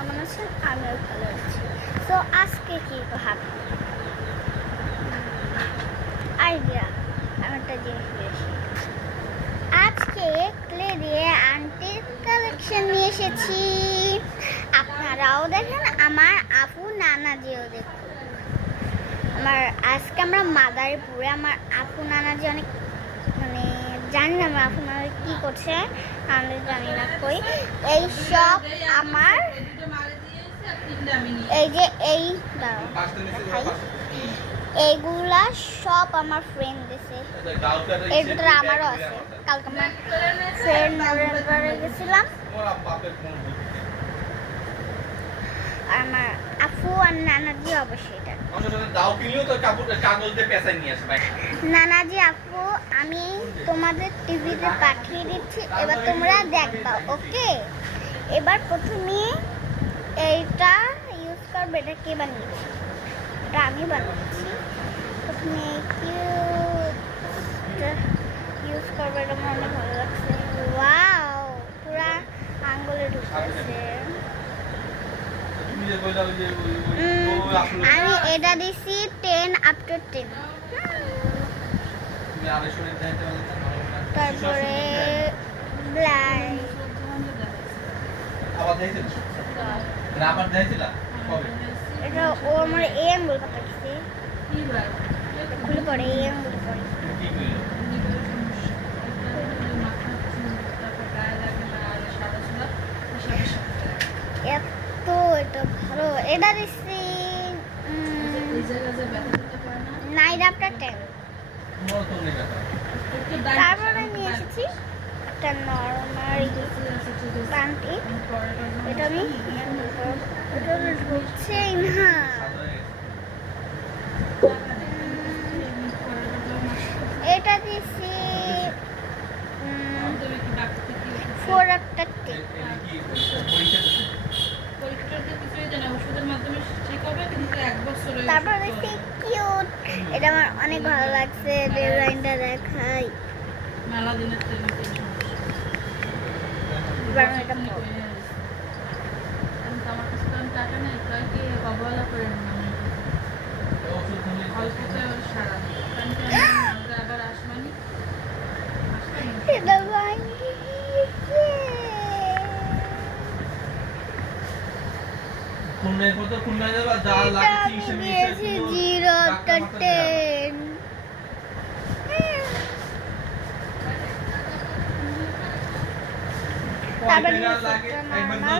কেমন আছেন? আমিও ভালো আছি। তো আজকে কি ভাবি আইডিয়া আমি একটা জিনিস পেয়েছি। আজকে ক্লে দিয়ে আন্টির কালেকশন নিয়ে এসেছি। আপনারাও দেখেন, আমার আপু নানাজিও দেখুন। আজকে আমরা মাদারীপুরে, আমার আপু নানাজি অনেক মানে জানি না আমার আপু নানাজি কি করছে, আমি জানি না কই। এই সব আমার এই যে এই এইগুলা সব আমার ফ্রেন্ড দিছে। এটা আমারও আছে। কালকে আমার ফ্রেন্ড নভেম্বরে গেছিলাম, আমার আপু আর নানাজি অবশ্যই এটা নানাজি আপু আমি তোমাদের টিভিতে পাঠিয়ে দিচ্ছি, এবার তোমরা দেখবা। ওকে, এবার প্রথমে এইটা ইউজ করবে। এটা কে বানিয়েছে? এটা আমি বানিয়েছি। প্রথমে ইউজ করবে, এটা আমার অনেক ভালো লাগছে। ওয়াও, পুরা আঙ্গুলে ঢুকেছে। আমি এটা দিছি 10 up to 10। তারপরে এটা ও আমার এই আঙ্গুল পাঠাচ্ছে, খুলে পড়ে এই আঙ্গুল পড়ে। এত এটা ভালো। এটা দিচ্ছি 9 up to 10। তারপরে নিয়ে এসেছি একটা নর্মাল প্যান্টি। এটা আমি এটা ঢুকছেই না। এটা দিচ্ছি 4 up to 10। তারপর দেখছি কিউট, এটা আমার অনেক ভালো লাগছে। ডিজাইনটা দেখাই। এটা তারপরে